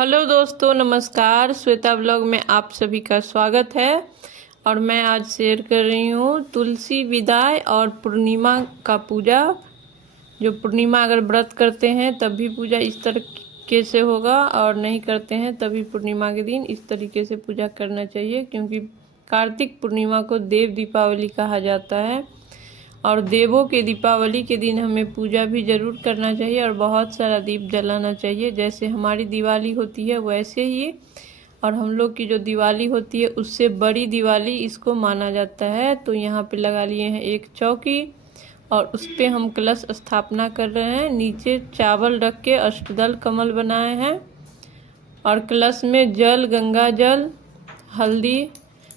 Hello दोस्तों, नमस्कार। Shweta blog में आप सभी का स्वागत है। और मैं आज शेयर कर रही हूँ तुलसी विदाई और पूर्णिमा का पूजा। जो पूर्णिमा अगर व्रत करते हैं तब भी पूजा इस तरीके से होगा, और नहीं करते हैं तभी पूर्णिमा के दिन इस तरीके से पूजा करना चाहिए, क्योंकि कार्तिक पूर्णिमा को देव दीपावली कहा जाता है। और देवों के दीपावली के दिन हमें पूजा भी ज़रूर करना चाहिए और बहुत सारा दीप जलाना चाहिए। जैसे हमारी दिवाली होती है वैसे ही और हम लोग की जो दिवाली होती है उससे बड़ी दिवाली इसको माना जाता है। तो यहाँ पे लगा लिए हैं एक चौकी और उस पर हम कलश स्थापना कर रहे हैं। नीचे चावल रख के अष्टदल कमल बनाए हैं और कलश में जल, गंगा जल, हल्दी,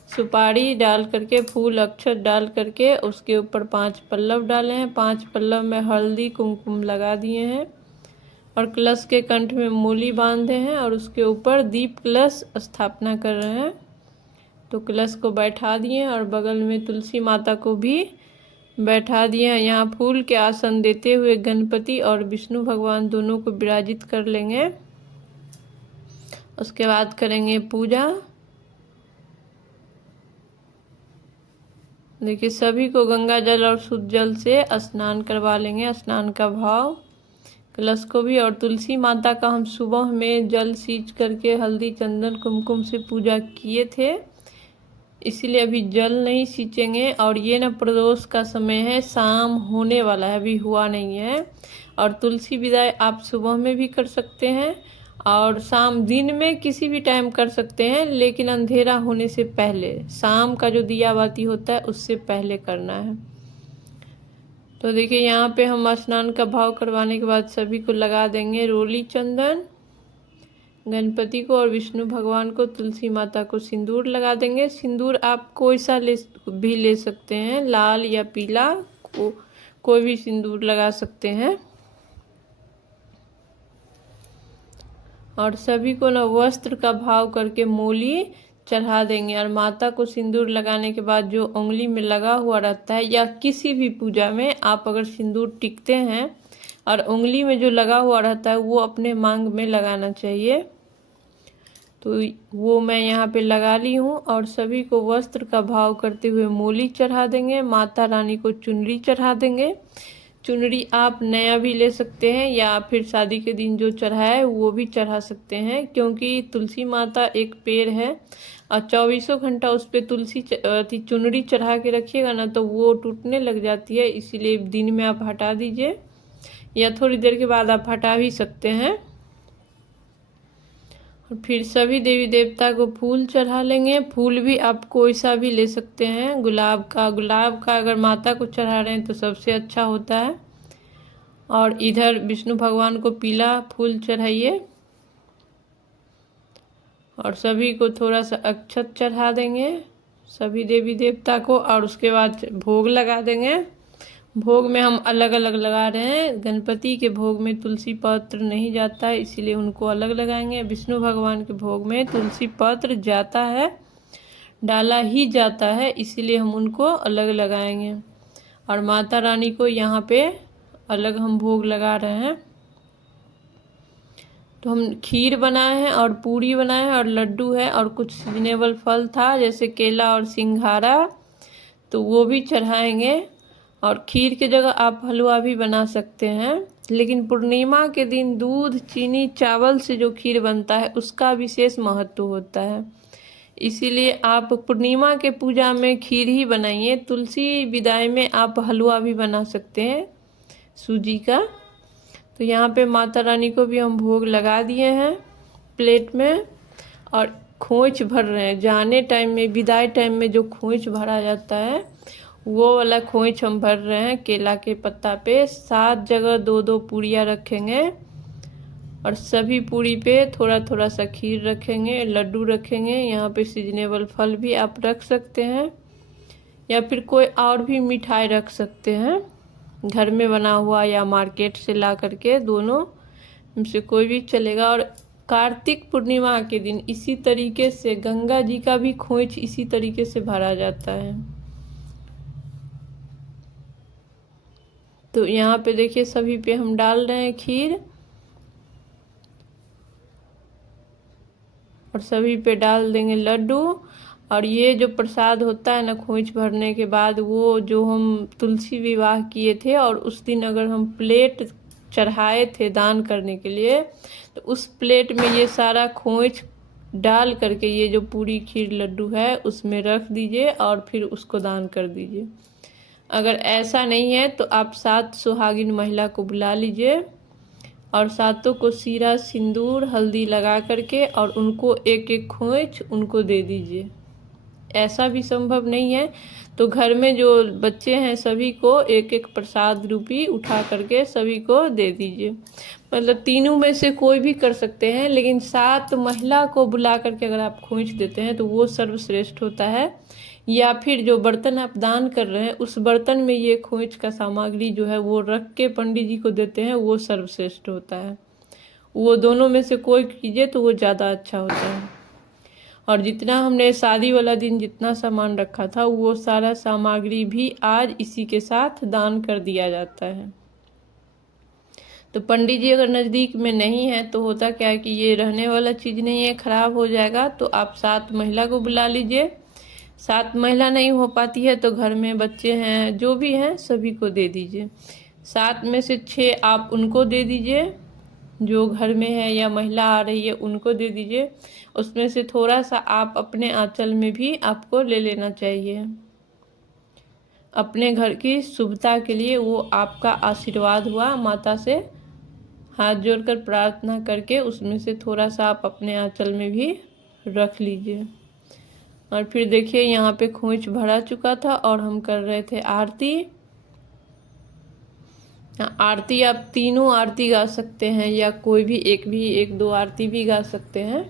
सुपारी डाल करके, फूल अक्षत डाल करके उसके ऊपर 5 पल्लव डाले हैं। 5 पल्लव में हल्दी कुमकुम लगा दिए हैं और कलश के कंठ में मूली बांधे हैं और उसके ऊपर दीप कलश स्थापना कर रहे हैं। तो कलश को बैठा दिए और बगल में तुलसी माता को भी बैठा दिए हैं। यहाँ फूल के आसन देते हुए गणपति और विष्णु भगवान दोनों को विराजित कर लेंगे। उसके बाद करेंगे पूजा। देखिए, सभी को गंगा जल और शुद्ध जल से स्नान करवा लेंगे, स्नान का भाव। कलश को भी। और तुलसी माता का हम सुबह में जल सींच करके हल्दी चंदन कुमकुम से पूजा किए थे, इसीलिए अभी जल नहीं सींचेंगे। और ये ना प्रदोष का समय है, शाम होने वाला है, अभी हुआ नहीं है। और तुलसी विदाई आप सुबह में भी कर सकते हैं और शाम, दिन में किसी भी टाइम कर सकते हैं, लेकिन अंधेरा होने से पहले, शाम का जो दिया बाती होता है उससे पहले करना है। तो देखिए, यहाँ पे हम स्नान का भाव करवाने के बाद सभी को लगा देंगे रोली चंदन। गणपति को और विष्णु भगवान को, तुलसी माता को सिंदूर लगा देंगे। सिंदूर आप कोई सा भी ले सकते हैं, लाल या पीला, कोई भी सिंदूर लगा सकते हैं। और सभी को ना वस्त्र का भाव करके मूली चढ़ा देंगे। और माता को सिंदूर लगाने के बाद जो उंगली में लगा हुआ रहता है, या किसी भी पूजा में आप अगर सिंदूर टिकते हैं और उंगली में जो लगा हुआ रहता है वो अपने मांग में लगाना चाहिए। तो वो मैं यहाँ पे लगा ली हूँ। और सभी को वस्त्र का भाव करते हुए मूली चढ़ा देंगे। माता रानी को चुनरी चढ़ा देंगे। चुनरी आप नया भी ले सकते हैं या फिर शादी के दिन जो चढ़ाए वो भी चढ़ा सकते हैं, क्योंकि तुलसी माता एक पेड़ है और 24 घंटा उस पर चुनरी चढ़ा के रखिएगा ना तो वो टूटने लग जाती है। इसीलिए दिन में आप हटा दीजिए या थोड़ी देर के बाद आप हटा भी सकते हैं। और फिर सभी देवी देवता को फूल चढ़ा लेंगे। फूल भी आप कोई सा भी ले सकते हैं। गुलाब का अगर माता को चढ़ा रहे हैं तो सबसे अच्छा होता है। और इधर विष्णु भगवान को पीला फूल चढ़ाइए और सभी को थोड़ा सा अक्षत चढ़ा देंगे, सभी देवी देवता को। और उसके बाद भोग लगा देंगे। भोग में हम अलग अलग लगा रहे हैं। गणपति के भोग में तुलसी पत्र नहीं जाता है, इसीलिए उनको अलग लगाएंगे। विष्णु भगवान के भोग में तुलसी पत्र जाता है, डाला ही जाता है, इसीलिए हम उनको अलग लगाएंगे। और माता रानी को यहाँ पे अलग हम भोग लगा रहे हैं। तो हम खीर बनाए हैं और पूरी बनाए हैं और लड्डू है और कुछ सीजनेबल फल था जैसे केला और सिंघाड़ा, तो वो भी चढ़ाएंगे। और खीर की जगह आप हलवा भी बना सकते हैं, लेकिन पूर्णिमा के दिन दूध, चीनी, चावल से जो खीर बनता है उसका विशेष महत्व होता है। इसीलिए आप पूर्णिमा के पूजा में खीर ही बनाइए। तुलसी विदाई में आप हलवा भी बना सकते हैं सूजी का। तो यहाँ पे माता रानी को भी हम भोग लगा दिए हैं प्लेट में। और खोंच भर रहे हैं। जाने टाइम में, विदाई टाइम में जो खोंच भरा जाता है वो वाला खोंच हम भर रहे हैं। केला के पत्ता पे 7 जगह 2-2 पूड़ियाँ रखेंगे और सभी पूड़ी पे थोड़ा थोड़ा सा खीर रखेंगे, लड्डू रखेंगे। यहाँ पे सीजनेबल फल भी आप रख सकते हैं या फिर कोई और भी मिठाई रख सकते हैं, घर में बना हुआ या मार्केट से ला करके, दोनों में से कोई भी चलेगा। और कार्तिक पूर्णिमा के दिन इसी तरीके से गंगा जी का भी खोंच इसी तरीके से भरा जाता है। तो यहाँ पे देखिए, सभी पे हम डाल रहे हैं खीर। और सभी पे डाल देंगे लड्डू। और ये जो प्रसाद होता है ना खोइच भरने के बाद, वो जो हम तुलसी विवाह किए थे और उस दिन अगर हम प्लेट चढ़ाए थे दान करने के लिए, तो उस प्लेट में ये सारा खोइच डाल करके ये जो पूरी खीर लड्डू है उसमें रख दीजिए और फिर उसको दान कर दीजिए। अगर ऐसा नहीं है तो आप 7 सुहागिन महिला को बुला लीजिए और सातों को सीरा सिंदूर हल्दी लगा करके और उनको एक एक खोइच उनको दे दीजिए। ऐसा भी संभव नहीं है तो घर में जो बच्चे हैं सभी को एक एक प्रसाद रूपी उठा करके सभी को दे दीजिए। मतलब तीनों में से कोई भी कर सकते हैं, लेकिन 7 महिला को बुला करके अगर आप खोइच देते हैं तो वो सर्वश्रेष्ठ होता है। या फिर जो बर्तन आप दान कर रहे हैं उस बर्तन में ये खोइच का सामग्री जो है वो रख के पंडित जी को देते हैं, वो सर्वश्रेष्ठ होता है। वो दोनों में से कोई कीजिए तो वो ज़्यादा अच्छा होता है। और जितना हमने शादी वाला दिन जितना सामान रखा था वो सारा सामग्री भी आज इसी के साथ दान कर दिया जाता है। तो पंडित जी अगर नज़दीक में नहीं है तो होता क्या है कि ये रहने वाला चीज़ नहीं है, खराब हो जाएगा। तो आप 7 महिला को बुला लीजिए। 7 महिला नहीं हो पाती है तो घर में बच्चे हैं जो भी हैं सभी को दे दीजिए। 7 में से 6 आप उनको दे दीजिए जो घर में है, या महिला आ रही है उनको दे दीजिए। उसमें से थोड़ा सा आप अपने आंचल में भी आपको ले लेना चाहिए। अपने घर की शुभता के लिए वो आपका आशीर्वाद हुआ, माता से हाथ जोड़कर प्रार्थना करके उसमें से थोड़ा सा आप अपने आंचल में भी रख लीजिए। और फिर देखिए यहाँ पे खोइच भरा चुका था और हम कर रहे थे आरती। आरती आप तीनों आरती गा सकते हैं या कोई भी एक दो आरती भी गा सकते हैं।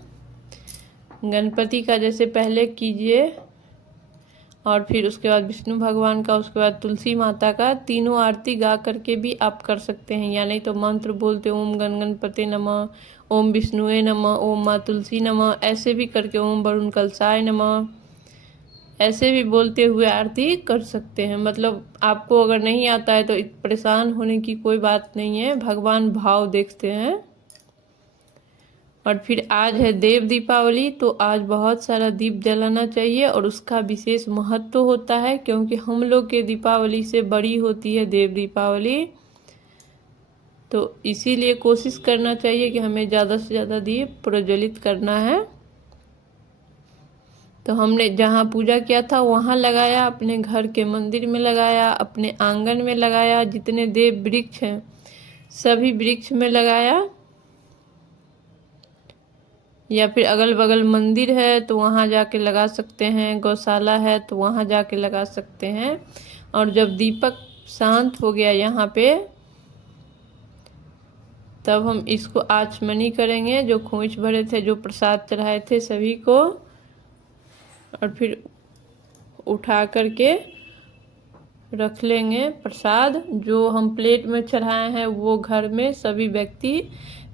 गणपति का जैसे पहले कीजिए और फिर उसके बाद विष्णु भगवान का, उसके बाद तुलसी माता का, तीनों आरती गा करके भी आप कर सकते हैं। या नहीं तो मंत्र बोलते ओम गण गणपते नमः, ओम विष्णुए नमः, ओम माँ तुलसी नमः, ऐसे भी करके ओम वरुण कलशाय नमः, ऐसे भी बोलते हुए आरती कर सकते हैं। मतलब आपको अगर नहीं आता है तो परेशान होने की कोई बात नहीं है, भगवान भाव देखते हैं। और फिर आज है देव दीपावली, तो आज बहुत सारा दीप जलाना चाहिए और उसका विशेष महत्व होता है क्योंकि हम लोग के दीपावली से बड़ी होती है देव दीपावली। तो इसीलिए कोशिश करना चाहिए कि हमें ज़्यादा से ज़्यादा दीप प्रज्वलित करना है। तो हमने जहाँ पूजा किया था वहाँ लगाया, अपने घर के मंदिर में लगाया, अपने आंगन में लगाया, जितने देव वृक्ष हैं सभी वृक्ष में लगाया, या फिर अगल बगल मंदिर है तो वहाँ जाके लगा सकते हैं, गौशाला है तो वहाँ जाके लगा सकते हैं। और जब दीपक शांत हो गया यहाँ पे, तब हम इसको आचमनी करेंगे, जो खोइच भरे थे, जो प्रसाद चढ़ाए थे सभी को, और फिर उठा करके रख लेंगे प्रसाद। जो हम प्लेट में चढ़ाए हैं वो घर में सभी व्यक्ति,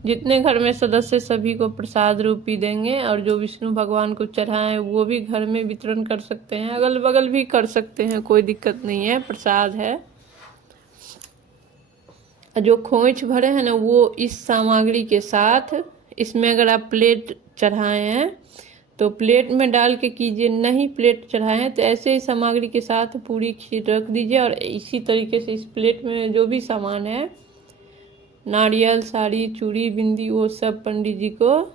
जितने घर में सदस्य, सभी को प्रसाद रूपी देंगे। और जो विष्णु भगवान को चढ़ाए हैं वो भी घर में वितरण कर सकते हैं, अगल बगल भी कर सकते हैं, कोई दिक्कत नहीं है, प्रसाद है। जो खोइच भरे हैं ना वो इस सामग्री के साथ, इसमें अगर आप प्लेट चढ़ाए हैं तो प्लेट में डाल के कीजिए, नहीं प्लेट चढ़ाए हैं तो ऐसे ही सामग्री के साथ पूरी खीर रख दीजिए। और इसी तरीके से इस प्लेट में जो भी सामान है, नारियल, साड़ी, चूड़ी, बिंदी, वो सब पंडित जी को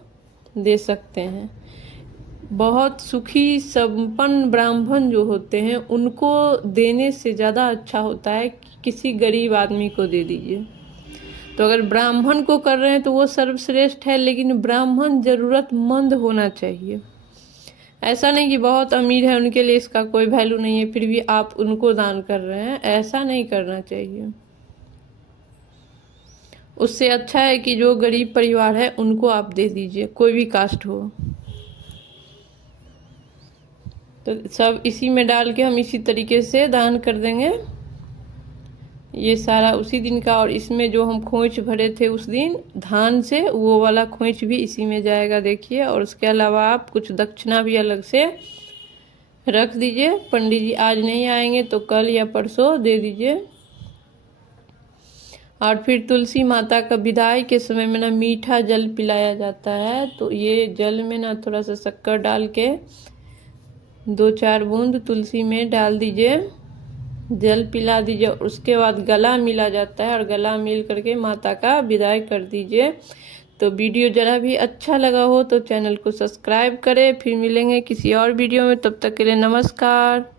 दे सकते हैं। बहुत सुखी संपन्न ब्राह्मण जो होते हैं उनको देने से ज़्यादा अच्छा होता है कि किसी गरीब आदमी को दे दीजिए। तो अगर ब्राह्मण को कर रहे हैं तो वो सर्वश्रेष्ठ है, लेकिन ब्राह्मण ज़रूरतमंद होना चाहिए। ऐसा नहीं कि बहुत अमीर है उनके लिए इसका कोई वैल्यू नहीं है फिर भी आप उनको दान कर रहे हैं, ऐसा नहीं करना चाहिए। उससे अच्छा है कि जो गरीब परिवार है उनको आप दे दीजिए, कोई भी कास्ट हो। तो सब इसी में डाल के हम इसी तरीके से दान कर देंगे, ये सारा उसी दिन का। और इसमें जो हम खोइच भरे थे उस दिन धान से, वो वाला खोइच भी इसी में जाएगा, देखिए। और उसके अलावा आप कुछ दक्षिणा भी अलग से रख दीजिए। पंडित जी आज नहीं आएंगे तो कल या परसों दे दीजिए। और फिर तुलसी माता का विदाई के समय में ना मीठा जल पिलाया जाता है। तो ये जल में ना थोड़ा सा शक्कर डाल के 2-4 बूंद तुलसी में डाल दीजिए, जल पिला दीजिए। उसके बाद गला मिला जाता है और गला मिल करके माता का विदाई कर दीजिए। तो वीडियो ज़रा भी अच्छा लगा हो तो चैनल को सब्सक्राइब करें। फिर मिलेंगे किसी और वीडियो में, तब तक के लिए नमस्कार।